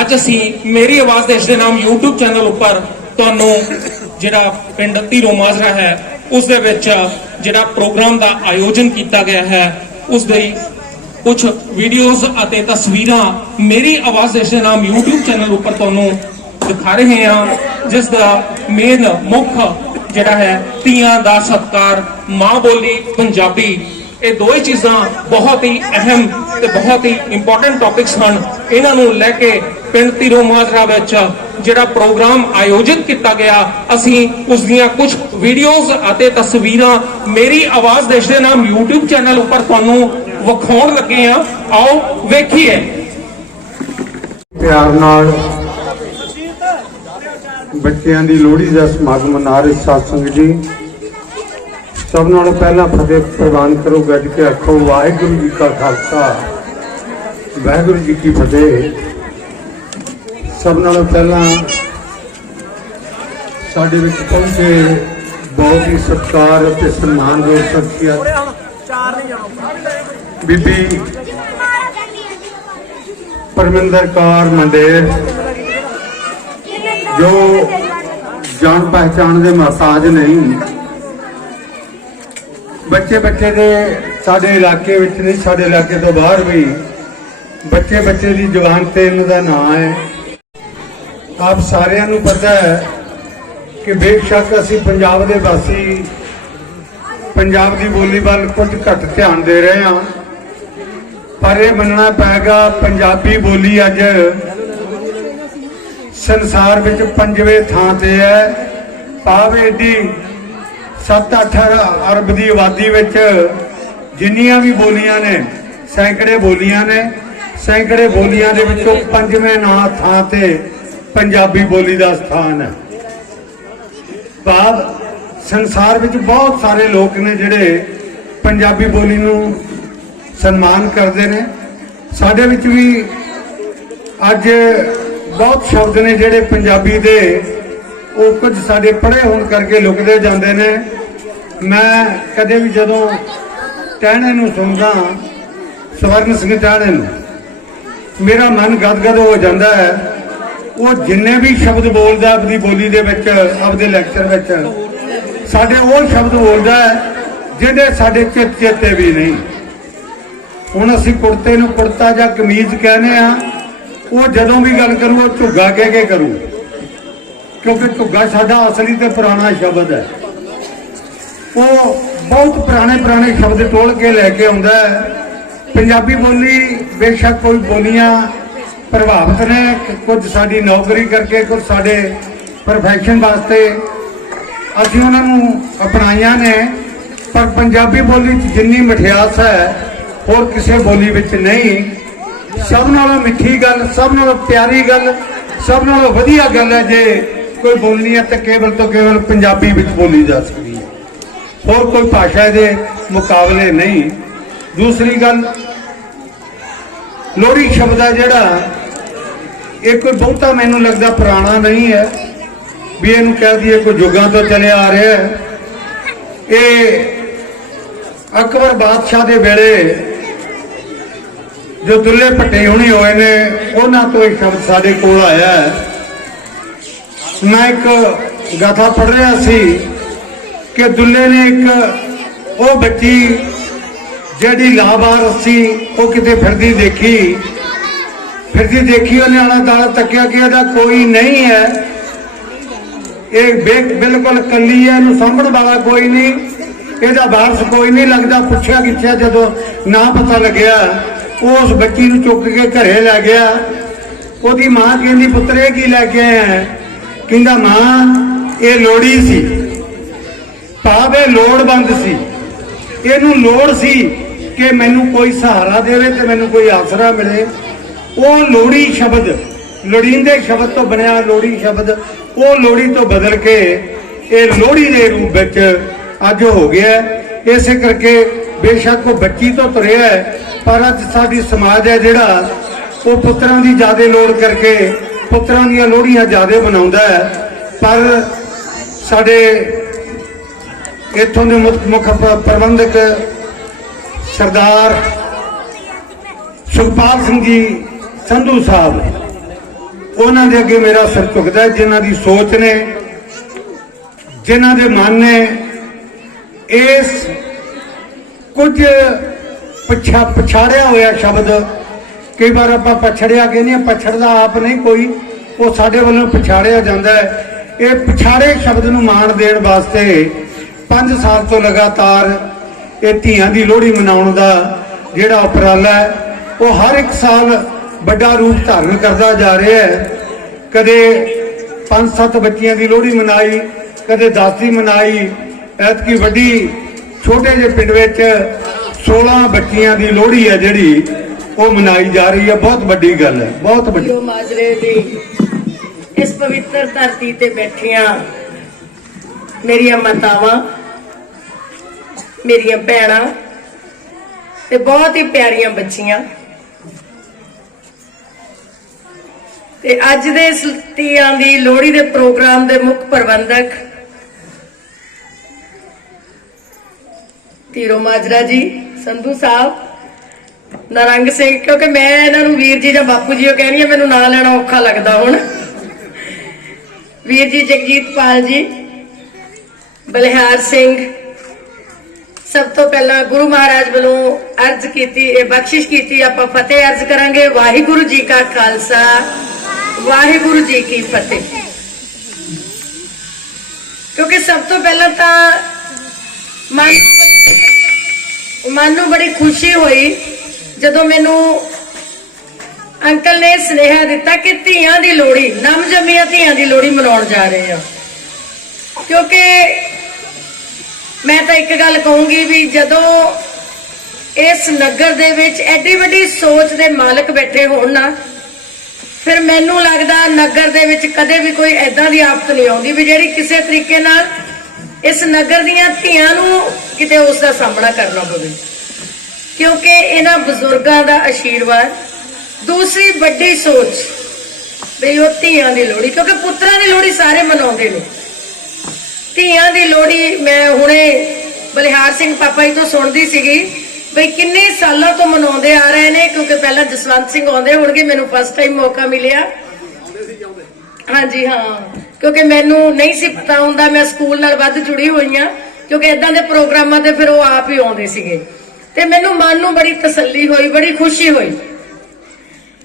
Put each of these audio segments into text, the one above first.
ਅੱਜ ਅਸੀਂ ਮੇਰੀ ਆਵਾਜ਼ ਦੇਸ਼ ਦੇ ਨਾਮ YouTube ਚੈਨਲ ਉੱਪਰ ਤੁਹਾਨੂੰ ਜਿਹੜਾ ਪਿੰਡ ਧੀਰੋ ਮਾਜਰਾ ਹੈ, ਉਸ ਦੇ ਵਿੱਚ ਜਿਹੜਾ ਪ੍ਰੋਗਰਾਮ ਦਾ ਆਯੋਜਨ ਕੀਤਾ ਗਿਆ ਹੈ, ਉਸ ਦੇ ਕੁਝ ਵੀਡੀਓਜ਼ ਅਤੇ ਤਸਵੀਰਾਂ ਮੇਰੀ ਆਵਾਜ਼ ਦੇਸ਼ ਦੇ ਨਾਮ YouTube ਚੈਨਲ ਉੱਪਰ ਤੁਹਾਨੂੰ ਦਿਖਾ ਰਹੇ ਹਾਂ, ਜਿਸ ਦਾ ਮੇਨ ਮੁੱਖ ਜਿਹੜਾ ਹੈ ਧੀਆਂ ਦਾ ਸਤਕਾਰ ਮਾਂ ਬੋਲੀ ਪੰਜਾਬੀ ਇਹ ਦੋਏ ਚੀਜ਼ਾਂ ਬਹੁਤ ਹੀ ਅਹਿਮ ਤੇ ਬਹੁਤ ਹੀ ਇੰਪੋਰਟੈਂਟ ਟੌਪਿਕਸ ਹਨ। ਇਹਨਾਂ ਨੂੰ ਲੈ ਕੇ ਪਿੰਡ ਧੀਰੋ ਮਾਜਰਾ ਵਿੱਚ ਜਿਹੜਾ ਪ੍ਰੋਗਰਾਮ ਆਯੋਜਿਤ ਕੀਤਾ ਗਿਆ, ਅਸੀਂ ਉਸ ਦੀਆਂ ਕੁਝ ਵੀਡੀਓਜ਼ ਅਤੇ ਤਸਵੀਰਾਂ ਮੇਰੀ ਆਵਾਜ਼ ਦੇਸ਼ ਦੇ ਨਾਮ YouTube ਚੈਨਲ ਉੱਪਰ ਤੁਹਾਨੂੰ ਵਿਖਾਉਣ ਲੱਗੇ ਹਾਂ। ਆਓ ਵੇਖੀਏ। ਪਿਆਰ ਨਾਲ ਬੱਚਿਆਂ ਦੀ ਲੋਹੜੀ ਦਾ ਸਮਾਗਮ ਮਨਾ ਰਹੇ ਸਾਧ ਸੰਗਤ ਜੀ। ਸਭ ਨਾਲੋਂ ਪਹਿਲਾਂ ਫਤਿਹ ਪ੍ਰਵਾਨ ਕਰੋ ਗੱਜ ਕੇ ਆਖੋ, ਵਾਹਿਗੁਰੂ ਜੀ ਕਾ ਖਾਲਸਾ, ਵਾਹਿਗੁਰੂ ਜੀ ਕੀ ਫਤਿਹ। ਸਭ ਨਾਲੋਂ ਪਹਿਲਾਂ ਸਾਡੇ ਵਿੱਚ ਪਹੁੰਚੇ ਬਹੁਤ ਹੀ ਸਤਿਕਾਰ ਅਤੇ ਸਨਮਾਨਯੋਗ ਸ਼ਖਸੀਅਤ ਬੀਬੀ ਪਰਮਿੰਦਰ ਕੌਰ ਮੰਡੇਰ, ਜੋ ਜਾਣ ਪਹਿਚਾਣ ਦੇ ਮਹਤਾਜ ਨਹੀਂ ਬੱਚੇ ਬੱਚੇ ਦੇ ਸਾਡੇ ਇਲਾਕੇ ਵਿੱਚ ਨਹੀਂ, ਸਾਡੇ ਇਲਾਕੇ ਤੋਂ ਬਾਹਰ ਵੀ ਬੱਚੇ ਬੱਚੇ ਦੀ ਜਵਾਨ ਤੇ ਇਹਨਾਂ ਦਾ ਨਾਂ ਹੈ। ਆਪ ਸਾਰਿਆਂ ਨੂੰ ਪਤਾ ਹੈ ਕਿ ਬੇਸ਼ੱਕ ਅਸੀਂ ਪੰਜਾਬ ਦੇ ਵਾਸੀ ਪੰਜਾਬ ਦੀ ਬੋਲੀ ਵੱਲ ਕੁਝ ਘੱਟ ਧਿਆਨ ਦੇ ਰਹੇ ਹਾਂ, ਪਰ ਇਹ ਮੰਨਣਾ ਪਏਗਾ ਪੰਜਾਬੀ ਬੋਲੀ ਅੱਜ ਸੰਸਾਰ ਵਿੱਚ ਪੰਜਵੇਂ ਥਾਂ ਤੇ ਹੈ। ਭਾਵੇਂ ਏਡੀ 7-8 ਅਰਬ ਦੀ ਆਬਾਦੀ ਵਿੱਚ ਜਿੰਨੀਆਂ ਵੀ ਬੋਲੀਆਂ ਨੇ, ਸੈਂਕੜੇ ਬੋਲੀਆਂ ਨੇ, ਸੈਂਕੜੇ ਬੋਲੀਆਂ ਦੇ ਵਿੱਚੋਂ ਪੰਜਵੇਂ ਨਾਂ ਥਾਂ ਤੇ ਪੰਜਾਬੀ ਬੋਲੀ ਦਾ ਸਥਾਨ ਹੈ। ਭਾਵ ਸੰਸਾਰ ਵਿੱਚ ਬਹੁਤ ਸਾਰੇ ਲੋਕ ਨੇ ਜਿਹੜੇ ਪੰਜਾਬੀ ਬੋਲੀ ਨੂੰ ਸਨਮਾਨ ਕਰਦੇ ਨੇ। ਸਾਡੇ ਵਿੱਚ ਵੀ ਅੱਜ ਬਹੁਤ ਸ਼ਬਦ ਨੇ ਜਿਹੜੇ ਪੰਜਾਬੀ ਦੇ, ਉਹ ਕੁਝ ਸਾਡੇ ਪੜ੍ਹੇ ਹੋਣ ਕਰਕੇ ਲੁਕਦੇ ਜਾਂਦੇ ਨੇ। ਮੈਂ ਕਦੇ ਵੀ ਜਦੋਂ ਟਹਿਣੇ ਨੂੰ ਸੁਣਦਾ ਸਵਰਨ ਸਿੰਘ ਟਹਿਣੇ ਨੂੰ, ਮੇਰਾ ਮਨ ਗਦਗਦ ਹੋ ਜਾਂਦਾ ਹੈ। ਉਹ ਜਿੰਨੇ ਵੀ ਸ਼ਬਦ ਬੋਲਦਾ ਆਪਣੀ ਬੋਲੀ ਦੇ ਵਿੱਚ, ਆਪਦੇ ਲੈਕਚਰ ਵਿੱਚ, ਸਾਡੇ ਉਹ ਸ਼ਬਦ ਬੋਲਦਾ ਜਿਹੜੇ ਸਾਡੇ ਚਿੱਤ ਚੇਤੇ ਵੀ ਨਹੀਂ। ਹੁਣ ਅਸੀਂ ਕੁੜਤੇ ਨੂੰ ਕੁੜਤਾ ਜਾਂ ਕਮੀਜ਼ ਕਹਿੰਦੇ ਆ ਉਹ ਜਦੋਂ ਵੀ ਗੱਲ ਕਰੂ, ਉਹ ਝੁੱਗਾ ਕਹਿ ਕੇ ਕਰੂ। ਕਿਉਂਕਿ ਝੁੱਗਾ ਸਾਡਾ ਅਸਲੀ ਤੇ ਪੁਰਾਣਾ ਸ਼ਬਦ ਹੈ। ਉਹ ਬਹੁਤ ਪੁਰਾਣੇ ਪੁਰਾਣੇ ਸ਼ਬਦ ਟੋਲ ਕੇ ਲੈ ਕੇ ਆਉਂਦਾ ਹੈ। ਪੰਜਾਬੀ ਬੋਲੀ ਬੇਸ਼ੱਕ ਕੋਈ ਬੋਲੀਆਂ ਪ੍ਰਭਾਵਿਤ ਨੇ। ਕੁਝ ਸਾਡੀ ਨੌਕਰੀ ਕਰਕੇ, ਕੁਝ ਸਾਡੇ ਪ੍ਰੋਫੈਸ਼ਨ ਵਾਸਤੇ ਅਸੀਂ ਉਹਨਾਂ ਨੂੰ ਅਪਣਾਈਆਂ ਨੇ। ਪਰ ਪੰਜਾਬੀ ਬੋਲੀ 'ਚ ਜਿੰਨੀ ਮਠਿਆਸ ਹੈ, ਹੋਰ ਕਿਸੇ ਬੋਲੀ ਵਿੱਚ ਨਹੀਂ। ਸਭ ਨਾਲੋਂ ਮਿੱਠੀ ਗੱਲ, ਸਭ ਨਾਲੋਂ ਪਿਆਰੀ ਗੱਲ, ਸਭ ਨਾਲੋਂ ਵਧੀਆ ਗੱਲ ਹੈ ਜੇ ਕੋਈ ਬੋਲਣੀ ਹੈ ਤਾਂ ਕੇਵਲ ਤੋਂ ਕੇਵਲ ਪੰਜਾਬੀ ਵਿੱਚ ਬੋਲੀ ਜਾ ਸਕਦੀ ਹੈ। ਹੋਰ ਕੋਈ ਭਾਸ਼ਾ ਦੇ ਮੁਕਾਬਲੇ ਨਹੀਂ। ਦੂਸਰੀ ਗੱਲ, ਲੋਹੜੀ ਸ਼ਬਦ ਹੈ ਜਿਹੜਾ, ਇਹ ਕੋਈ ਬਹੁਤਾ ਮੈਨੂੰ ਲੱਗਦਾ ਪੁਰਾਣਾ ਨਹੀਂ ਹੈ। ਵੀ ਇਹਨੂੰ ਕਹਿ ਦਈਏ ਕੋਈ ਯੁੱਗਾਂ ਤੋਂ ਚੱਲਿਆ ਆ ਰਿਹਾ ਹੈ। ਇਹ ਅਕਬਰ ਬਾਦਸ਼ਾਹ ਦੇ ਵੇਲੇ ਜੋ ਦੁੱਲੇ ਭੱਟੇ ਹੋਣੀ ਹੋਏ ਨੇ, ਉਹਨਾਂ ਤੋਂ ਇਹ ਸ਼ਬਦ ਸਾਡੇ ਕੋਲ ਆਇਆ ਹੈ। ਮੈਂ ਇੱਕ ਗਾਥਾ ਪੜ੍ਹ ਰਿਹਾ ਸੀ। ਕਿ ਦੁੱਲੇ ਨੇ ਇੱਕ ਉਹ ਬੱਚੀ ਜਿਹੜੀ ਲਾਬਾਰ ਸੀ, ਉਹ ਕਿਤੇ ਫਿਰਦੀ ਦੇਖੀ। ਫਿਰਦੀ ਦੇਖੀ, ਉਹਨੇ ਆਲਾ ਦਾਲਾ ਤੱਕਿਆ ਕਿ ਇਹਦਾ ਕੋਈ ਨਹੀਂ ਹੈ। ਇਹ ਬੇ- ਬਿਲਕੁਲ ਕੱਲੀ ਹੈ, ਇਹਨੂੰ ਸਾਂਭਣ ਵਾਲਾ ਕੋਈ ਨਹੀਂ। ਇਹਦਾ ਵਾਰਸ ਕੋਈ ਨਹੀਂ ਲੱਗਦਾ। ਪੁੱਛਿਆ ਕਿਛਿਆ ਜਦੋਂ ਨਾ ਪਤਾ ਲੱਗਿਆ, ਉਹ ਉਸ ਬੱਚੀ ਨੂੰ ਚੁੱਕ ਕੇ ਘਰੇ ਲੈ ਗਿਆ। ਉਹਦੀ ਮਾਂ ਕਹਿੰਦੀ, ਪੁੱਤਰ, ਇਹ ਕੀ ਲੈ ਕੇ ਆਇਆ ਕਹਿੰਦਾ, ਮਾਂ, ਇਹ ਲੋੜੀ ਸੀ। ਭਾਵੇਂ ਲੋੜਵੰਦ ਸੀ। ਇਹਨੂੰ ਲੋੜ ਸੀ ਕਿ ਮੈਨੂੰ ਕੋਈ ਸਹਾਰਾ ਦੇਵੇ ਤੇ ਮੈਨੂੰ ਕੋਈ ਆਸਰਾ ਮਿਲੇ। ਉਹ ਲੋੜੀ ਸ਼ਬਦ, ਲੋੜੀਂਦੇ ਸ਼ਬਦ ਤੋਂ ਬਣਿਆ ਲੋੜੀ ਸ਼ਬਦ, ਉਹ ਲੋੜੀ ਤੋਂ ਬਦਲ ਕੇ ਇਹ ਲੋੜੀ ਦੇ ਰੂਪ ਵਿੱਚ ਅੱਜ ਹੋ ਗਿਆ ਇਸੇ ਕਰਕੇ ਬੇਸ਼ੱਕ ਉਹ ਬੱਚੀ ਤੋਂ ਤੁਰਿਆ ਪਰ ਅੱਜ ਸਾਡੀ ਸਮਾਜ ਹੈ ਜਿਹੜਾ ਉਹ ਪੁੱਤਰਾਂ ਦੀ ਜ਼ਿਆਦਾ ਲੋੜ ਕਰਕੇ ਪੁੱਤਰਾਂ ਦੀਆਂ ਲੋੜੀਆਂ ਜ਼ਿਆਦਾ ਬਣਾਉਂਦਾ ਹੈ। ਪਰ ਸਾਡੇ ਇੱਥੋਂ ਦੇ ਮੁੱਖ ਮੁੱਖ ਪ੍ਰਬੰਧਕ ਸਰਦਾਰ ਸੁਖਪਾਲ ਸਿੰਘ ਜੀ ਸੰਧੂ ਸਾਹਿਬ, ਉਹਨਾਂ ਦੇ ਅੱਗੇ ਮੇਰਾ ਸਿਰ ਝੁਕਦਾ ਜਿਨ੍ਹਾਂ ਦੀ ਸੋਚ ਨੇ, ਜਿਨ੍ਹਾਂ ਦੇ ਮਨ ਨੇ ਇਸ ਕੁਝ ਪਛਾ ਪਛਾੜਿਆ ਹੋਇਆ ਸ਼ਬਦ, ਕਈ ਵਾਰ ਆਪਾਂ ਪਛੜਿਆ ਕਹਿੰਦੇ ਹਾਂ ਪਛੜਦਾ ਆਪ ਨਹੀਂ ਕੋਈ, ਉਹ ਸਾਡੇ ਵੱਲੋਂ ਪਛਾੜਿਆ ਜਾਂਦਾ ਹੈ। ਇਹ ਪਛਾੜੇ ਸ਼ਬਦ ਨੂੰ ਮਾਣ ਦੇਣ ਵਾਸਤੇ 5 ਸਾਲ ਤੋਂ ਲਗਾਤਾਰ ਇਹ ਧੀਆਂ ਦੀ ਲੋਹੜੀ ਮਨਾਉਣ ਦਾ ਜਿਹੜਾ ਉਪਰਾਲਾ ਹੈ, ਉਹ ਹਰ ਇੱਕ ਸਾਲ ਵੱਡਾ ਰੂਪ ਧਾਰਨ ਕਰਦਾ ਜਾ ਰਿਹਾ ਹੈ। ਕਦੇ 5-7 ਬੱਚੀਆਂ ਦੀ ਲੋਹੜੀ ਮਨਾਈ, ਕਦੇ 10 ਦੀ ਮਨਾਈ, ਐਤਕੀ ਵੱਡੀ ਛੋਟੇ ਜਿਹੇ ਪਿੰਡ ਵਿੱਚ 16 ਬੱਚੀਆਂ ਦੀ ਲੋਹੜੀ ਹੈ ਜਿਹੜੀ, ਉਹ ਮਨਾਈ ਜਾ ਰਹੀ ਹੈ। ਬਹੁਤ ਵੱਡੀ ਗੱਲ ਹੈ, ਬਹੁਤ ਵੱਡੀ। ਮਾਜਰੇ ਦੀ ਇਸ ਪਵਿੱਤਰ ਧਰਤੀ ਤੇ ਬੈਠੀਆਂ ਮੇਰੀਆਂ ਮਾਤਾਵਾਂ, ਮੇਰੀਆਂ ਭੈਣਾਂ ਤੇ ਬਹੁਤ ਹੀ ਪਿਆਰੀਆਂ ਬੱਚੀਆਂ। ਤੇ ਅੱਜ ਦੇ ਇਸ ਦੀ ਲੋਹੜੀ ਦੇ ਪ੍ਰੋਗਰਾਮ ਦੇ ਮੁੱਖ ਪ੍ਰਬੰਧਕ ਧੀਰੋ ਮਾਜਰਾ ਜੀ, ਸੰਧੂ ਸਾਹਿਬ, ਨਰੰਗ ਸਿੰਘ, ਕਿਉਂਕਿ ਮੈਂ ਇਹਨਾਂ ਨੂੰ ਵੀਰ ਜੀ ਜਾਂ ਬਾਪੂ ਜੀ ਉਹ ਕਹਿੰਦੀ ਆ ਮੈਨੂੰ ਨਾਂ ਲੈਣਾ ਔਖਾ ਲੱਗਦਾ ਹੁਣ। ਵੀਰ ਜੀ ਜਗਜੀਤ ਪਾਲ ਜੀ ਬਲਿਹਾਰ ਸਿੰਘ, ਸਭ ਤੋਂ ਪਹਿਲਾਂ ਗੁਰੂ ਮਹਾਰਾਜ ਵੱਲੋਂ ਅਰਜ਼ ਕੀਤੀ, ਇਹ ਬਖਸ਼ਿਸ਼ ਕੀਤੀ, ਆਪਾਂ ਫਤਿਹ ਅਰਜ਼ ਕਰਾਂਗੇ, ਵਾਹਿਗੁਰੂ ਜੀ ਕਾ ਖਾਲਸਾ, ਵਾਹਿਗੁਰੂ ਜੀ ਕੀ ਫਤਿਹ। ਕਿਉਂਕਿ ਸਭ ਤੋਂ ਪਹਿਲਾਂ ਤਾਂ ਮਨ ਮਨ ਨੂੰ ਬੜੀ ਖੁਸ਼ੀ ਹੋਈ, ਜਦੋਂ ਮੈਨੂੰ ਅੰਕਲ ਨੇ ਸੁਨੇਹਾ ਦਿੱਤਾ ਕਿ ਧੀਆਂ ਦੀ ਲੋਹੜੀ ਨਮ ਜੰਮੀਆਂ ਧੀਆਂ ਦੀ ਲੋਹੜੀ ਮਨਾਉਣ ਜਾ ਰਹੇ ਆ ਕਿਉਂਕਿ ਮੈਂ ਤਾਂ ਇੱਕ ਗੱਲ ਕਹੂੰਗੀ ਵੀ ਜਦੋਂ ਇਸ ਨਗਰ ਦੇ ਵਿੱਚ ਐਡੀ ਵੱਡੀ ਸੋਚ ਦੇ ਮਾਲਕ ਬੈਠੇ ਹੋਣ ਨਾ, ਫਿਰ ਮੈਨੂੰ ਲੱਗਦਾ ਨਗਰ ਦੇ ਵਿੱਚ ਕਦੇ ਵੀ ਕੋਈ ਐਦਾਂ ਦੀ ਆਫਤ ਨਹੀਂ ਆਉਂਦੀ ਵੀ ਜਿਹੜੀ ਕਿਸੇ ਤਰੀਕੇ ਨਾਲ ਇਸ ਨਗਰ ਦੀਆਂ ਧੀਆਂ ਨੂੰ ਕਿਤੇ ਉਸ ਦਾ ਸਾਹਮਣਾ ਕਰਨਾ ਪਵੇ। ਕਿਉਂਕਿ ਇਹਨਾਂ ਬਜ਼ੁਰਗਾਂ ਦਾ ਆਸ਼ੀਰਵਾਦ ਦੂਸਰੀ ਵੱਡੀ ਸੋਚ ਵੀ ਉਹ ਧੀਆਂ ਦੀ ਲੋਹੜੀ, ਕਿਉਂਕਿ ਪੁੱਤਰਾਂ ਦੀ ਲੋਹੜੀ ਸਾਰੇ ਮਨਾਉਂਦੇ ਨੇ। ਧੀਆਂ ਦੀ ਲੋਹੜੀ ਮੈਂ ਹੁਣੇ ਬਲਿਹਾਰ ਸਿੰਘ ਪਾਪਾ ਜੀ ਤੋਂ ਸੁਣਦੀ ਸੀਗੀ ਬਈ ਕਿੰਨੇ ਸਾਲਾਂ ਤੋਂ ਮਨਾਉਂਦੇ ਆ ਰਹੇ ਨੇ, ਕਿਉਂਕਿ ਪਹਿਲਾਂ ਜਸਵੰਤ ਸਿੰਘ ਆਉਂਦੇ ਹੋਣਗੇ, ਮੈਨੂੰ ਫਸਟ ਟਾਈਮ ਮੌਕਾ ਮਿਲਿਆ। ਹਾਂਜੀ, ਹਾਂ। ਕਿਉਂਕਿ ਮੈਨੂੰ ਨਹੀਂ ਸੀ ਪਤਾ ਹੁੰਦਾ, ਮੈਂ ਸਕੂਲ ਨਾਲ ਵੱਧ ਜੁੜੀ ਹੋਈ ਆ ਕਿਉਂਕਿ ਇਦਾਂ ਦੇ ਪ੍ਰੋਗਰਾਮਾਂ ਤੇ ਫਿਰ ਉਹ ਆਪ ਹੀ ਆਉਂਦੇ ਸੀਗੇ। ਤੇ ਮੈਨੂੰ ਮਨ ਨੂੰ ਬੜੀ ਤਸੱਲੀ ਹੋਈ, ਬੜੀ ਖੁਸ਼ੀ ਹੋਈ।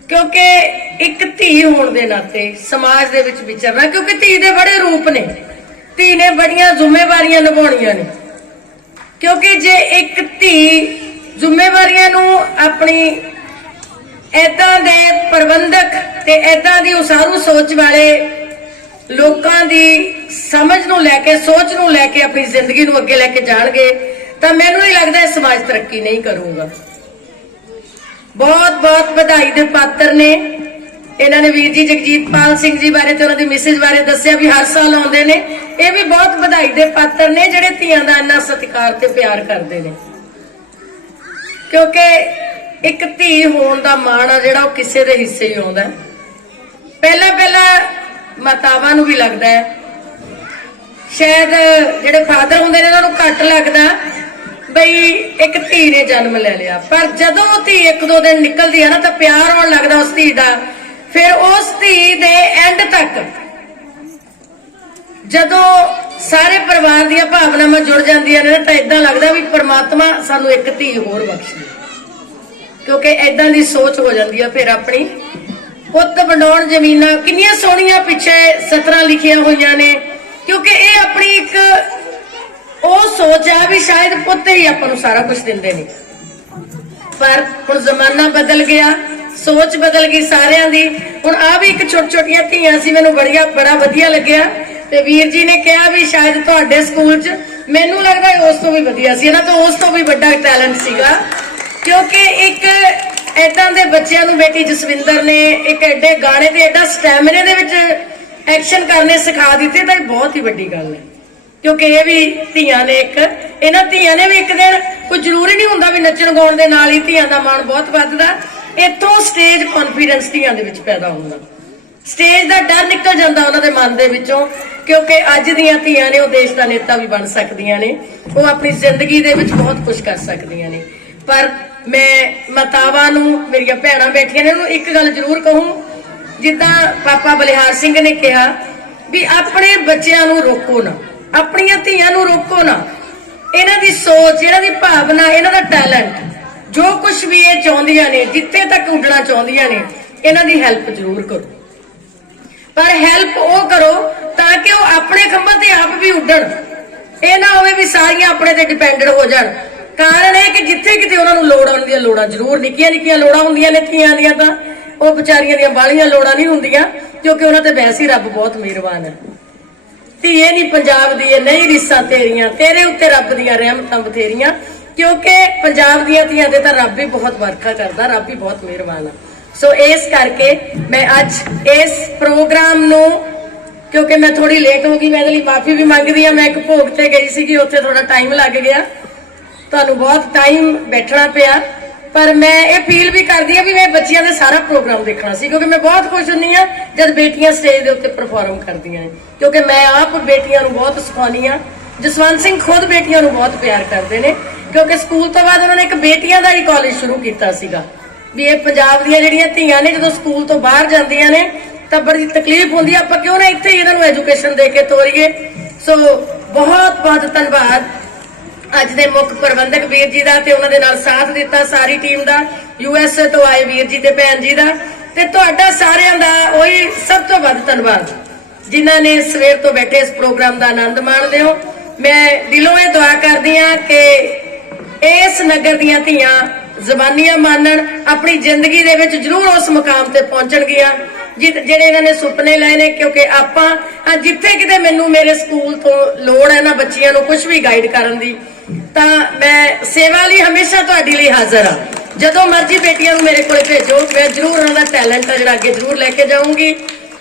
ਕਿਉਂਕਿ ਇੱਕ ਧੀ ਹੋਣ ਦੇ ਨਾਤੇ ਸਮਾਜ ਦੇ ਵਿੱਚ ਵਿਚਰਨਾ, ਕਿਉਂਕਿ ਧੀ ਦੇ ਬੜੇ ਰੂਪ ਨੇ। ਧੀ ਨੇ ਬੜੀਆਂ ਜ਼ਿੰਮੇਵਾਰੀਆਂ ਨਿਭਾਉਣੀਆਂ ਨੇ। ਕਿਉਂਕਿ ਜੇ ਇੱਕ ਧੀ ਜ਼ਿੰਮੇਵਾਰੀਆਂ ਨੂੰ ਆਪਣੀ ਐਦਾਂ ਦੇ ਪ੍ਰਬੰਧਕ ਤੇ ਐਦਾਂ ਦੀ ਉਸਾਰੂ ਸੋਚ ਵਾਲੇ ਲੋਕਾਂ ਦੀ ਸਮਝ ਨੂੰ ਲੈ ਕੇ, ਸੋਚ ਨੂੰ ਲੈ ਕੇ ਆਪਣੀ ਜ਼ਿੰਦਗੀ ਨੂੰ ਅੱਗੇ ਲੈ ਕੇ ਜਾਣਗੇ, ਤਾਂ ਮੈਨੂੰ ਨਹੀਂ ਲੱਗਦਾ ਇਹ ਸਮਾਜ ਤਰੱਕੀ ਨਹੀਂ ਕਰੂਗਾ। ਬਹੁਤ ਬਹੁਤ ਵਧਾਈ ਦੇ ਪਾਤਰ ਨੇ। ਇਹਨਾਂ ਨੇ ਵੀਰ ਜੀ ਜਗਜੀਤਪਾਲ ਸਿੰਘ ਜੀ ਬਾਰੇ ਤੇ ਉਹਨਾਂ ਦੀ ਮਿਸਿਸ ਬਾਰੇ ਦੱਸਿਆ ਵੀ ਹਰ ਸਾਲ ਆਉਂਦੇ ਨੇ। ਇਹ ਵੀ ਬਹੁਤ ਵਧਾਈ ਦੇ ਪਾਤਰ ਨੇ ਜਿਹੜੇ ਧੀਆਂ ਦਾ ਇੰਨਾ ਸਤਿਕਾਰ ਤੇ ਪਿਆਰ ਕਰਦੇ ਨੇ। ਕਿਉਂਕਿ ਇੱਕ ਧੀ ਹੋਣ ਦਾ ਮਾਣ ਆ ਜਿਹੜਾ ਉਹ ਕਿਸੇ ਦੇ ਹਿੱਸੇ ਹੀ ਆਉਂਦਾ ਪਹਿਲਾਂ ਪਹਿਲਾਂ ਮਾਤਾਵਾਂ ਨੂੰ ਵੀ ਲੱਗਦਾ ਹੈ। ਸ਼ਾਇਦ ਜਿਹੜੇ ਫਾਦਰ ਹੁੰਦੇ ਨੇ ਉਹਨਾਂ ਨੂੰ ਘੱਟ ਲੱਗਦਾ ਬਈ ਇੱਕ ਧੀ ਨੇ ਜਨਮ ਲੈ ਲਿਆ। ਪਰ ਜਦੋਂ ਉਹ ਧੀ ਇੱਕ ਦੋ ਦਿਨ ਨਿਕਲਦੀ ਹੈ ਨਾ, ਤਾਂ ਪਿਆਰ ਆਉਣ ਲੱਗਦਾ ਉਸ ਧੀ ਦਾ। ਫਿਰ ਉਸ ਧੀ ਦੇ ਐਂਡ ਤੱਕ ਜਦੋਂ ਸਾਰੇ ਪਰਿਵਾਰ ਦੀਆਂ ਭਾਵਨਾਵਾਂ ਜੁੜ ਜਾਂਦੀਆਂ ਨੇ, ਤਾਂ ਇਦਾਂ ਲੱਗਦਾ ਵੀ ਪ੍ਰਮਾਤਮਾ ਸਾਨੂੰ ਇੱਕ ਧੀ ਹੋਰ ਬਖਸ਼ ਕਿਉਂਕਿ ਐਦਾਂ ਦੀ ਸੋਚ ਹੋ ਜਾਂਦੀ ਆ ਫਿਰ ਆਪਣੀ। ਪੁੱਤ ਬਣਾਉਣ ਜ਼ਮੀਨਾਂ ਕਿੰਨੀਆਂ ਸੋਹਣੀਆਂ ਪਿੱਛੇ ਸਤਰਾਂ ਲਿਖੀਆਂ ਹੋਈਆਂ ਨੇ। ਕਿਉਂਕਿ ਇਹ ਆਪਣੀ ਇੱਕ ਉਹ ਸੋਚ ਆ ਵੀ ਸ਼ਾਇਦ ਪੁੱਤ ਹੀ ਆਪਾਂ ਨੂੰ ਸਾਰਾ ਕੁਝ ਦਿੰਦੇ ਨੇ। ਪਰ ਹੁਣ ਜ਼ਮਾਨਾ ਬਦਲ ਗਿਆ। ਸੋਚ ਬਦਲ ਗਈ ਸਾਰਿਆਂ ਦੀ। ਹੁਣ ਆ ਵੀ ਇੱਕ ਛੋਟ ਛੋਟੀਆਂ ਧੀਆਂ ਸੀ, ਮੈਨੂੰ ਬੜੀਆ ਬੜਾ ਵਧੀਆ ਲੱਗਿਆ। ਤੇ ਵੀਰ ਜੀ ਨੇ ਕਿਹਾ ਵੀ ਸ਼ਾਇਦ ਤੁਹਾਡੇ ਸਕੂਲ 'ਚ ਮੈਨੂੰ ਲੱਗਦਾ ਉਸ ਤੋਂ ਵੀ ਵਧੀਆ ਸੀ। ਇਹਨਾਂ ਤੋਂ ਉਸ ਤੋਂ ਵੀ ਵੱਡਾ ਟੈਲੈਂਟ ਸੀਗਾ। ਕਿਉਂਕਿ ਇੱਕ ਐਦਾਂ ਦੇ ਬੱਚਿਆਂ ਨੂੰ ਬੇਟੀ ਜਸਵਿੰਦਰ ਨੇ ਇੱਕ ਐਡੇ ਗਾਣੇ ਤੇ ਐਡਾ ਸਟੈਮਿਨੇ ਦੇ ਵਿੱਚ ਐਕਸ਼ਨ ਕਰਨੇ ਸਿਖਾ ਦਿੱਤੇ, ਤਾਂ ਇਹ ਬਹੁਤ ਹੀ ਵੱਡੀ ਗੱਲ ਹੈ। ਕਿਉਂਕਿ ਇਹ ਵੀ ਧੀਆਂ ਨੇ ਇੱਕ ਇਹਨਾਂ ਧੀਆਂ ਨੇ ਵੀ ਇੱਕ ਦਿਨ ਕੋਈ ਜ਼ਰੂਰੀ ਨਹੀਂ ਹੁੰਦਾ ਵੀ ਨੱਚਣ ਗਾਉਣ ਦੇ ਨਾਲ ਹੀ ਧੀਆਂ ਦਾ ਮਾਣ ਬਹੁਤ ਵੱਧਦਾ। ਇੱਥੋਂ ਸਟੇਜ ਕੌਨਫੀਡੈਂਸ ਧੀਆਂ ਦੇ ਵਿੱਚ ਪੈਦਾ ਹੁੰਦਾ। ਸਟੇਜ ਦਾ ਡਰ ਨਿਕਲ ਜਾਂਦਾ ਉਹਨਾਂ ਦੇ ਮਨ ਦੇ ਵਿੱਚੋਂ, ਕਿਉਂਕਿ ਅੱਜ ਦੀਆਂ ਧੀਆਂ ਨੇ, ਉਹ ਦੇਸ਼ ਦਾ ਨੇਤਾ ਵੀ ਬਣ ਸਕਦੀਆਂ ਨੇ, ਉਹ ਆਪਣੀ ਜ਼ਿੰਦਗੀ ਦੇ ਵਿੱਚ ਬਹੁਤ ਕੁਝ ਕਰ ਸਕਦੀਆਂ ਨੇ। ਪਰ ਮੈਂ ਮਾਤਾਵਾਂ ਨੂੰ, ਮੇਰੀਆਂ ਭੈਣਾਂ ਬੈਠੀਆਂ ਨੇ, ਉਹਨੂੰ ਇੱਕ ਗੱਲ ਜ਼ਰੂਰ ਕਹੂੰ, ਜਿੱਦਾਂ ਪਾਪਾ ਬਲਿਹਾਰ ਸਿੰਘ ਨੇ ਕਿਹਾ ਵੀ ਆਪਣੇ ਬੱਚਿਆਂ ਨੂੰ ਰੋਕੋ ਨਾ, ਆਪਣੀਆਂ ਧੀਆਂ ਨੂੰ ਰੋਕੋ ਨਾ। ਇਹਨਾਂ ਦੀ ਸੋਚ, ਇਹਨਾਂ ਦੀ ਭਾਵਨਾ, ਇਹਨਾਂ ਦਾ ਟੈਲੈਂਟ ਜੋ ਕੁਝ ਵੀ ਇਹ ਚਾਹੁੰਦੀਆਂ ਨੇ, ਜਿੱਥੇ ਤੱਕ ਉੱਡਣਾ ਚਾਹੁੰਦੀਆਂ ਨੇ, ਇਹਨਾਂ ਦੀ ਹੈਲਪ ਜ਼ਰੂਰ ਕਰੋ। ਪਰ ਹੈਲਪ ਉਹ ਕਰੋ ਤਾਂ ਕਿ ਉਹ ਆਪਣੇ ਖੰਭਾਂ ਤੇ ਆਪ ਵੀ ਉੱਡਣ। ਇਹ ਨਾ ਹੋਵੇ ਵੀ ਸਾਰੀਆਂ ਆਪਣੇ ਤੇ ਡਿਪੈਂਡਡ ਹੋ ਜਾਣ। ਕਾਰਨ ਇਹ ਕਿ ਜਿੱਥੇ ਕਿਤੇ ਉਹਨਾਂ ਨੂੰ ਲੋੜ ਆਉਂਦੀਆਂ ਲੋੜਾਂ ਜ਼ਰੂਰ ਨਿੱਕੀਆਂ ਨਿੱਕੀਆਂ ਲੋੜਾਂ ਹੁੰਦੀਆਂ ਨੇ ਧੀਆਂ ਦੀਆਂ ਤਾਂ, ਉਹ ਵਿਚਾਰੀਆਂ ਦੀਆਂ ਬਾਲੀਆਂ ਲੋੜਾਂ ਨਹੀਂ ਹੁੰਦੀਆਂ, ਕਿਉਂਕਿ ਉਹਨਾਂ ਤੇ ਵੈਸੇ ਹੀ ਰੱਬ ਬਹੁਤ ਮਿਹਰਬਾਨ ਹੈ। ਧੀਏ ਨਹੀਂ ਪੰਜਾਬ ਦੀ, ਇਹ ਨਹੀਂ ਰਿਸਾਂ ਤੇਰੀਆਂ, ਤੇਰੇ ਉੱਤੇ ਰੱਬ ਦੀਆਂ ਰਹਿਮਤਾਂ ਬਥੇਰੀਆਂ ਕਿਉਂਕਿ ਪੰਜਾਬ ਦੀਆਂ ਧੀਆਂ ਦੇ ਤਾਂ ਰੱਬ ਵੀ ਬਹੁਤ ਵਰਖਾ ਕਰਦਾ, ਰੱਬ ਵੀ ਬਹੁਤ ਮਿਹਰਬਾਨ ਆ। ਸੋ ਇਸ ਕਰਕੇ ਮੈਂ ਅੱਜ ਇਸ ਪ੍ਰੋਗਰਾਮ ਨੂੰ, ਕਿਉਂਕਿ ਮੈਂ ਥੋੜੀ ਲੇਟ ਹੋ ਗਈ, ਮੈਂ ਇਹਦੇ ਲਈ ਮਾਫੀ ਵੀ ਮੰਗਦੀ ਆ ਮੈਂ ਇੱਕ ਭੋਗ ਤੇ ਗਈ ਸੀਗੀ, ਉੱਥੇ ਥੋੜਾ ਟਾਈਮ ਲੱਗ ਗਿਆ। ਤੁਹਾਨੂੰ ਬਹੁਤ ਟਾਈਮ ਬੈਠਣਾ ਪਿਆ। ਪਰ ਮੈਂ ਇਹ ਫੀਲ ਵੀ ਕਰਦੀ ਆ ਵੀ ਮੈਂ ਬੱਚਿਆਂ ਦੇ ਸਾਰਾ ਪ੍ਰੋਗਰਾਮ ਦੇਖਣਾ ਸੀ, ਕਿਉਂਕਿ ਮੈਂ ਬਹੁਤ ਖੁਸ਼ ਹੁੰਨੀ ਆ ਜਦ ਬੇਟੀਆਂ ਸਟੇਜ ਦੇ ਉੱਤੇ ਪਰਫਾਰਮ ਕਰਦੀਆਂ ਕਿਉਂਕਿ ਮੈਂ ਆਪ ਬੇਟੀਆਂ ਨੂੰ ਬਹੁਤ ਸਿਖਾਉਂਦੀ ਆ ਜਸਵੰਤ ਸਿੰਘ ਖੁਦ ਬੇਟੀਆਂ ਨੂੰ ਬਹੁਤ ਪਿਆਰ ਕਰਦੇ ਨੇ, ਕਿਉਂਕਿ ਸਕੂਲ ਤੋਂ ਬਾਅਦ ਉਹਨਾਂ ਨੇ ਇੱਕ ਬੇਟੀਆਂ ਦਾ ਹੀ ਕਾਲਜ ਸ਼ੁਰੂ ਕੀਤਾ ਸੀਗਾ। ਵੀ ਇਹ ਪੰਜਾਬ ਦੀਆਂ ਜਿਹੜੀਆਂ ਧੀਆਂ ਨੇ, ਜਦੋਂ ਸਕੂਲ ਤੋਂ ਬਾਹਰ ਜਾਂਦੀਆਂ ਨੇ, ਤਾਂ ਬੜੀ ਤਕਲੀਫ ਹੁੰਦੀ ਆ, ਆਪਾਂ ਕਿਉਂ ਨਾ ਇੱਥੇ ਇਹਨਾਂ ਨੂੰ ਐਜੂਕੇਸ਼ਨ ਦੇ ਕੇ ਤੋਰੀਏ। ਸੋ ਬਹੁਤ ਬਹੁਤ ਧੰਨਵਾਦ। ਅੱਜ ਦੇ ਮੁੱਖ ਪ੍ਰਬੰਧਕ ਵੀਰ ਜੀ ਦਾ ਤੇ ਉਹਨਾਂ ਦੇ ਨਾਲ ਸਾਥ ਦਿੱਤਾ ਸਾਰੀ ਟੀਮ ਦਾ ਯੂਐਸਏ ਤੋਂ ਆਏ ਵੀਰ ਜੀ ਤੇ ਭੈਣ ਜੀ ਦਾ। ਤੇ ਤੁਹਾਡਾ ਸਾਰਿਆਂ ਦਾ ਉਹੀ ਸਭ ਤੋਂ ਵੱਧ ਧੰਨਵਾਦ, ਜਿਨ੍ਹਾਂ ਨੇ ਸਵੇਰ ਤੋਂ ਬੈਠੇ ਇਸ ਪ੍ਰੋਗਰਾਮ ਦਾ ਆਨੰਦ ਮਾਣਦੇ ਹੋ ਮੈਂ ਦਿਲੋਂ ਇਹ ਦੁਆ ਕਰਦੀ ਹਾਂ ਕਿ ਇਸ ਨਗਰ ਦੀਆਂ ਧੀਆਂ ਜ਼ਬਾਨੀਆਂ ਮਾਨਣ, ਆਪਣੀ ਜ਼ਿੰਦਗੀ ਦੇ ਵਿੱਚ ਜ਼ਰੂਰ ਉਸ ਮੁਕਾਮ ਤੇ ਪਹੁੰਚਣਗੀਆਂ ਜਿ- ਜਿਹੜੇ ਇਹਨਾਂ ਨੇ ਸੁਪਨੇ ਲਏ ਨੇ, ਕਿਉਂਕਿ ਆਪਾਂ ਜਿੱਥੇ ਕਿਤੇ ਮੈਨੂੰ ਮੇਰੇ ਸਕੂਲ ਤੋਂ ਲੋੜ ਹੈ ਨਾ ਬੱਚਿਆਂ ਨੂੰ ਕੁਝ ਵੀ ਗਾਈਡ ਕਰਨ ਦੀ, ਤਾਂ ਮੈਂ ਸੇਵਾ ਲਈ ਹਮੇਸ਼ਾ ਤੁਹਾਡੇ ਲਈ ਹਾਜ਼ਰ ਹਾਂ। ਜਦੋਂ ਮਰਜ਼ੀ ਬੇਟੀਆਂ ਨੂੰ ਮੇਰੇ ਕੋਲੇ ਭੇਜੋ, ਮੈਂ ਜ਼ਰੂਰ ਉਹਨਾਂ ਦਾ ਟੈਲੈਂਟ ਆ ਜਿਹੜਾ ਅੱਗੇ ਜ਼ਰੂਰ ਲੈ ਕੇ ਜਾਊਂਗੀ।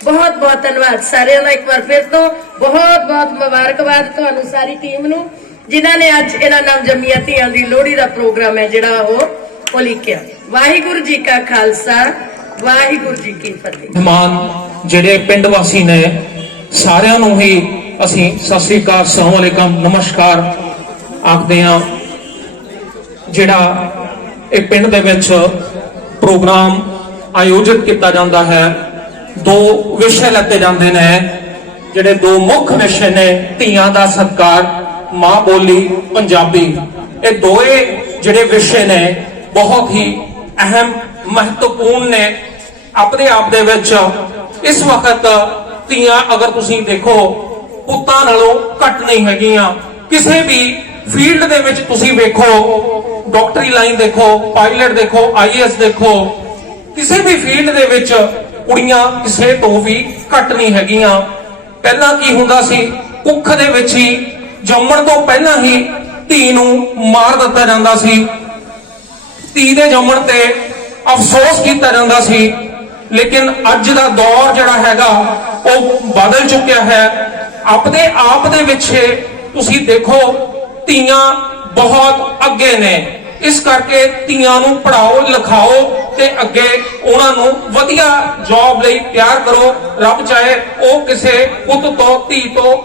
ਬਹੁਤ ਬਹੁਤ ਧੰਨਵਾਦ ਸਾਰਿਆਂ ਦਾ ਇੱਕ ਵਾਰ ਫਿਰ ਤੋਂ। ਬਹੁਤ ਬਹੁਤ ਮੁਬਾਰਕਬਾਦ ਤੁਹਾਨੂੰ ਸਾਰੀ ਟੀਮ ਨੂੰ, ਜਿਨ੍ਹਾਂ ਨੇ ਅੱਜ ਇਹਨਾਂ ਨਵ ਜੰਮੀਆਂ ਧੀਆਂ ਦੀ ਲੋਹੜੀ ਦਾ ਪ੍ਰੋਗਰਾਮ ਹੈ ਜਿਹੜਾ ਉਹ ਉਹ ਵਾਹਿਗੁਰੂ ਜੀ ਕਾ ਖਾਲਸਾ, ਵਾਹਿਗੁਰੂ ਜੀ ਕੀ ਫਤਿਹ। ਮਹਿਮਾਨ, ਜਿਹੜੇ ਪਿੰਡ ਵਾਸੀ ਨੇ, ਸਾਰਿਆਂ ਨੂੰ ਹੀ ਅਸੀਂ ਸਤਿ ਸ੍ਰੀ ਅਕਾਲ, ਸਲਾਮ ਅਲੈਕਮ, ਨਮਸਕਾਰ ਆਖਦੇ ਹਾਂ। ਜਿਹੜਾ ਇਹ ਪਿੰਡ ਦੇ ਵਿੱਚ ਪ੍ਰੋਗਰਾਮ ਆਯੋਜਿਤ ਕੀਤਾ ਜਾਂਦਾ ਹੈ ਦੋ ਵਿਸ਼ੇ ਲੱਤੇ ਜਾਂਦੇ ਨੇ, ਜਿਹੜੇ ਦੋ ਮੁੱਖ ਵਿਸ਼ੇ ਨੇ, ਧੀਆਂ ਦਾ ਸਤਕਾਰ, ਮਾਂ ਬੋਲੀ, ਪੰਜਾਬੀ। ਇਹ ਦੋਏ ਜਿਹੜੇ ਵਿਸ਼ੇ ਨੇ, ਬਹੁਤ ਹੀ ਅਹਿਮ, ਮਹੱਤਵਪੂਰਨ ਨੇ। ਆਪਣੇ ਆਪ ਦੇ ਵਿੱਚ ਇਸ ਵਕਤ ਧੀਆਂ, ਅਗਰ ਤੁਸੀਂ ਦੇਖੋ, ਪੁੱਤਾਂ ਨਾਲੋਂ ਘੱਟ ਨਹੀਂ ਹੈਗੀਆਂ। ਕਿਸੇ ਵੀ ਫੀਲਡ ਦੇ ਵਿੱਚ ਤੁਸੀਂ ਵੇਖੋ, ਡਾਕਟਰੀ ਲਾਈਨ ਦੇਖੋ, ਪਾਇਲਟ ਦੇਖੋ ਆਈਐਸ ਦੇਖੋ, ਕਿਸੇ ਵੀ ਫੀਲਡ ਦੇ ਵਿੱਚ ਕੁੜੀਆਂ ਕਿਸੇ ਤੋਂ ਵੀ ਘੱਟ ਨਹੀਂ ਹੈਗੀਆਂ। ਪਹਿਲਾਂ ਕੀ ਹੁੰਦਾ ਸੀ? ਕੁੱਖ ਦੇ ਵਿੱਚ ਹੀ ਜੰਮਣ ਤੋਂ ਪਹਿਲਾਂ ਹੀ ਧੀ ਨੂੰ ਮਾਰ ਦਿੱਤਾ ਜਾਂਦਾ ਸੀ। ਧੀ ਦੇ ਜੰਮਣ ਤੇ ਅਫਸੋਸ ਕੀਤਾ ਜਾਂਦਾ ਸੀ। ਲੇਕਿਨ ਅੱਜ ਦਾ ਦੌਰ ਜਿਹੜਾ ਹੈਗਾ, ਉਹ ਬਦਲ ਚੁੱਕਿਆ ਹੈ। ਆਪਣੇ ਆਪ ਦੇ ਵਿੱਚ ਤੁਸੀਂ ਦੇਖੋ, ਧੀਆਂ ਬਹੁਤ ਅੱਗੇ ਨੇ। ਇਸ ਕਰਕੇ ਧੀਆਂ ਨੂੰ ਪੜਾਓ ਲਿਖਾਓ ਤੇ ਅੱਗੇ ਉਹਨਾਂ ਨੂੰ ਵਧੀਆ ਜੌਬ ਲਈ ਤਿਆਰ ਕਰੋ। ਰੱਬ ਚਾਹੇ ਉਹ ਕਿਸੇ ਪੁੱਤ ਤੋਂ, ਧੀ ਤੋਂ,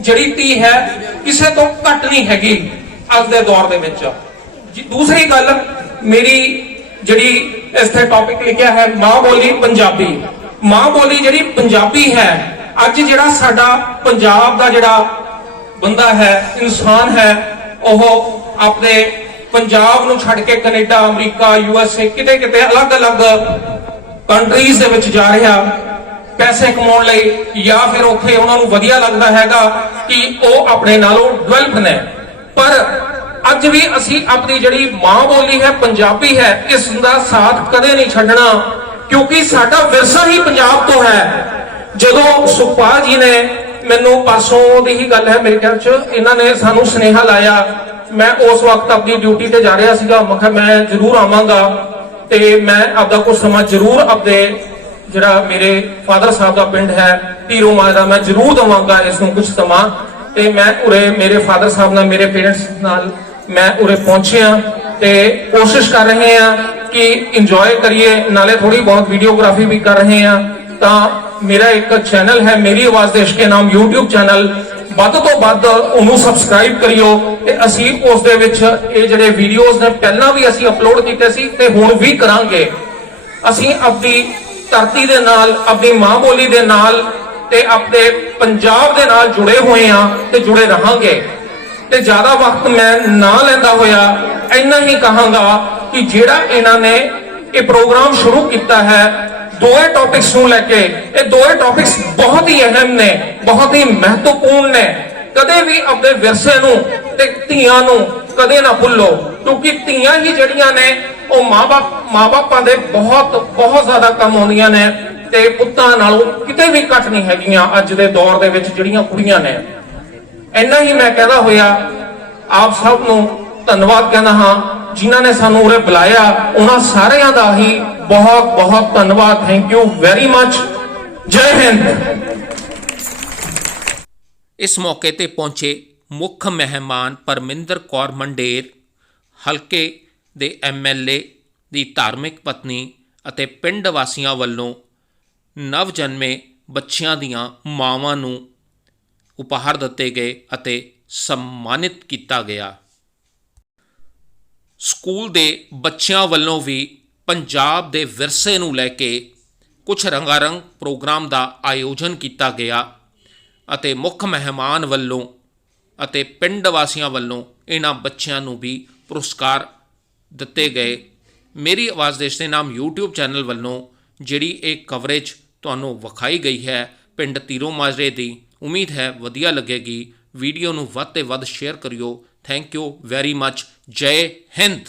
ਜਿਹੜੀ ਧੀ ਹੈ, ਕਿਸੇ ਤੋਂ ਘੱਟ ਨਹੀਂ ਹੈਗੀ ਅੱਜ ਦੇ ਦੌਰ ਦੇ ਵਿੱਚ। ਦੂਸਰੀ ਗੱਲ ਮੇਰੀ ਜਿਹੜੀ ਇੱਥੇ ਟੌਪਿਕ ਲਿਖਿਆ ਹੈ, ਮਾਂ ਬੋਲੀ ਪੰਜਾਬੀ। ਮਾਂ ਬੋਲੀ ਜਿਹੜੀ ਪੰਜਾਬੀ ਹੈ, ਅੱਜ ਜਿਹੜਾ ਸਾਡਾ ਪੰਜਾਬ ਦਾ ਜਿਹੜਾ ਬੰਦਾ ਹੈ, ਇਨਸਾਨ ਹੈ, ਉਹ ਆਪਣੇ ਪੰਜਾਬ ਨੂੰ ਛੱਡ ਕੇ Canada, America, U S A, ਕਿਤੇ ਕਿਤੇ ਅਲੱਗ-ਅਲੱਗ ਕੰਟਰੀਜ਼ ਦੇ ਵਿੱਚ ਜਾ ਰਿਹਾ। ਪੈਸੇ ਕਮਾਉਣ ਲਈ ਜਾਂ ਫਿਰ ਉੱਥੇ ਉਹਨਾਂ ਨੂੰ ਵਧੀਆ ਲੱਗਦਾ ਹੈਗਾ ਕਿ ਉਹ ਆਪਣੇ ਨਾਲੋਂ ਡਿਵੈਲਪ ਨੇ। ਪਰ ਅੱਜ ਵੀ ਅਸੀਂ ਆਪਣੀ ਜਿਹੜੀ ਮਾਂ ਬੋਲੀ ਹੈ, ਪੰਜਾਬੀ ਹੈ, ਇਸ ਦਾ ਸਾਥ ਕਦੇ ਨਹੀਂ ਛੱਡਣਾ, ਕਿਉਂਕਿ ਸਾਡਾ ਵਿਰਸਾ ਹੀ ਪੰਜਾਬ ਤੋਂ ਹੈ। ਜਦੋਂ ਸੁਖਪਾਲ ਜੀ ਨੇ ਮੈਨੂੰ ਪਰਸੋਂ ਦੀ ਹੀ ਗੱਲ ਹੈ, ਮੇਰੇ ਖਿਆਲ ਚ ਇਹਨਾਂ ਨੇ ਸਾਨੂੰ ਸੁਨੇਹਾ ਲਾਇਆ ਮੈਂ ਉਸ ਵਕਤ ਆਪਣੀ ਡਿਊਟੀ ਤੇ ਜਾ ਰਿਹਾ ਸੀਗਾ। ਮੈਂ ਕਿਹਾ, ਮੈਂ ਜ਼ਰੂਰ ਆਵਾਂਗਾ ਤੇ ਮੈਂ ਆਪਦਾ ਕੁਝ ਸਮਾਂ ਜ਼ਰੂਰ ਆਪਦੇ ਜਿਹੜਾ ਮੇਰੇ ਫਾਦਰ ਸਾਹਿਬ ਦਾ ਪਿੰਡ ਹੈ, ਧੀਰੋ ਮਾਜ ਦਾ, ਮੈਂ ਜ਼ਰੂਰ ਦਵਾਂਗਾ ਇਸ ਨੂੰ ਕੁਝ ਸਮਾਂ। ਤੇ ਮੈਂ ਉਰੇ ਮੇਰੇ ਫਾਦਰ ਸਾਹਿਬ ਨਾਲ, ਮੇਰੇ ਪੇਰੈਂਟਸ ਨਾਲ ਮੈਂ ਉਰੇ ਪਹੁੰਚਿਆ ਤੇ ਕੋਸ਼ਿਸ਼ ਕਰ ਰਹੇ ਆ ਕਿ ਇੰਜੋਏ ਕਰੀਏ। ਨਾਲੇ ਥੋੜੀ ਬਹੁਤ ਵੀਡੀਓਗ੍ਰਾਫੀ ਵੀ ਕਰ ਰਹੇ ਆ ਤਾਂ ਮੇਰਾ ਇੱਕ ਚੈਨਲ ਹੈ, ਮੇਰੀ ਆਵਾਜ਼ ਦੇਸ਼ ਕੇ ਨਾਮ YouTube ਚੈਨਲ ਵੱਧ ਤੋਂ ਵੱਧ ਉਹਨੂੰ ਸਬਸਕ੍ਰਾਈਬ ਕਰਿਓ ਤੇ ਅਸੀਂ ਉਸ ਦੇ ਵਿੱਚ ਇਹ ਜਿਹੜੇ ਵੀਡੀਓਜ਼ ਨੇ, ਪਹਿਲਾਂ ਵੀ ਅਸੀਂ ਅਪਲੋਡ ਕੀਤੇ ਸੀ ਤੇ ਹੁਣ ਵੀ ਕਰਾਂਗੇ। ਅਸੀਂ ਆਪਣੀ ਧਰਤੀ ਦੇ ਨਾਲ, ਆਪਣੀ ਮਾਂ ਬੋਲੀ ਦੇ ਨਾਲ ਤੇ ਆਪਣੇ ਪੰਜਾਬ ਦੇ ਨਾਲ ਜੁੜੇ ਹੋਏ ਆ ਤੇ ਜੁੜੇ ਰਹਾਂਗੇ। ਤੇ ਜ਼ਿਆਦਾ ਵਕਤ ਮੈਂ ਨਾ ਲੈਂਦਾ ਹੋਇਆ, ਇੰਨਾ ਹੀ ਕਹਾਂਗਾ ਕਿ ਜਿਹੜਾ ਇਹਨਾਂ ਨੇ ਇਹ ਪ੍ਰੋਗਰਾਮ ਸ਼ੁਰੂ ਕੀਤਾ ਹੈ ਦੋਏ ਟੌਪਿਕਸ ਨੂੰ ਲੈ ਕੇ, ਇਹ ਦੋਏ ਟੌਪਿਕਸ ਬਹੁਤ ਹੀ ਅਹਿਮ ਨੇ, ਬਹੁਤ ਹੀ ਮਹੱਤਵਪੂਰਨ ਨੇ। ਕਦੇ ਵੀ ਆਪਣੇ ਵਿਰਸੇ ਨੂੰ ਤੇ ਧੀਆਂ ਨੂੰ ਕਦੇ ਨਾ ਭੁੱਲੋ, ਕਿਉਂਕਿ ਧੀਆਂ ਹੀ ਜਿਹੜੀਆਂ ਨੇ, ਉਹ ਮਾਪੇ ਮਾਪਿਆਂ ਦੇ ਬਹੁਤ ਬਹੁਤ ਜ਼ਿਆਦਾ ਕੰਮ ਆਉਂਦੀਆਂ ਨੇ ਤੇ ਪੁੱਤਾਂ ਨਾਲੋਂ ਕਿਤੇ ਵੀ ਘੱਟ ਨਹੀਂ ਹੈਗੀਆਂ ਅੱਜ ਦੇ ਦੌਰ ਦੇ ਵਿੱਚ ਜਿਹੜੀਆਂ ਕੁੜੀਆਂ ਨੇ। ਇੰਨਾ ਹੀ ਮੈਂ ਕਹਿੰਦਾ ਹੋਇਆ, ਆਪ ਸਭ ਨੂੰ ਧੰਨਵਾਦ ਕਹਿੰਦਾ ਹਾਂ, ਜਿਨ੍ਹਾਂ ਨੇ ਸਾਨੂੰ ਉਰੇ ਬੁਲਾਇਆ, ਉਹਨਾਂ ਸਾਰਿਆਂ ਦਾ ਹੀ ਬਹੁਤ ਬਹੁਤ ਧੰਨਵਾਦ ਥੈਂਕ ਯੂ ਵੈਰੀ ਮੱਚ ਜੈ ਹਿੰਦ। ਇਸ ਮੌਕੇ ਤੇ ਪਹੁੰਚੇ ਮੁੱਖ ਮਹਿਮਾਨ ਪਰਮਿੰਦਰ ਕੌਰ ਮੰਡੇਰ, ਹਲਕੇ ਦੇ ਐਮਐਲਏ ਦੀ ਧਾਰਮਿਕ ਪਤਨੀ ਅਤੇ ਪਿੰਡ ਵਾਸੀਆਂ ਵੱਲੋਂ ਨਵ ਜਨਮੇ ਬੱਚਿਆਂ ਦੀਆਂ ਮਾਵਾਂ ਨੂੰ ਉਪਹਾਰ ਦਿੱਤੇ ਗਏ ਅਤੇ ਸਨਮਾਨਿਤ ਕੀਤਾ ਗਿਆ। ਸਕੂਲ ਦੇ ਬੱਚਿਆਂ ਵੱਲੋਂ ਵੀ ਪੰਜਾਬ ਦੇ ਵਿਰਸੇ ਨੂੰ ਲੈ ਕੇ ਕੁਝ ਰੰਗਾਰੰਗ ਪ੍ਰੋਗਰਾਮ ਦਾ ਆਯੋਜਨ ਕੀਤਾ ਗਿਆ ਅਤੇ ਮੁੱਖ ਮਹਿਮਾਨ ਵੱਲੋਂ ਅਤੇ ਪਿੰਡ ਵਾਸੀਆਂ ਵੱਲੋਂ ਇਹਨਾਂ ਬੱਚਿਆਂ ਨੂੰ ਵੀ ਪੁਰਸਕਾਰ ਦਿੱਤੇ ਗਏ। ਮੇਰੀ ਆਵਾਜ਼ ਦੇਸ਼ ਦੇ ਨਾਮ YouTube ਚੈਨਲ ਵੱਲੋਂ, ਜਿਹੜੀ ਇਹ ਕਵਰੇਜ ਤੁਹਾਨੂੰ ਵਿਖਾਈ ਗਈ ਹੈ, ਪਿੰਡ ਤੀਰੋ ਮਾਜਰੇ ਦੀ, ਉਮੀਦ ਹੈ ਵਧੀਆ ਲੱਗੇਗੀ। ਵੀਡੀਓ ਨੂੰ ਵੱਧ ਤੇ ਵੱਧ ਸ਼ੇਅਰ ਕਰਿਓ। ਥੈਂਕ ਯੂ ਵੈਰੀ ਮੱਚ ਜੈ ਹਿੰਦ!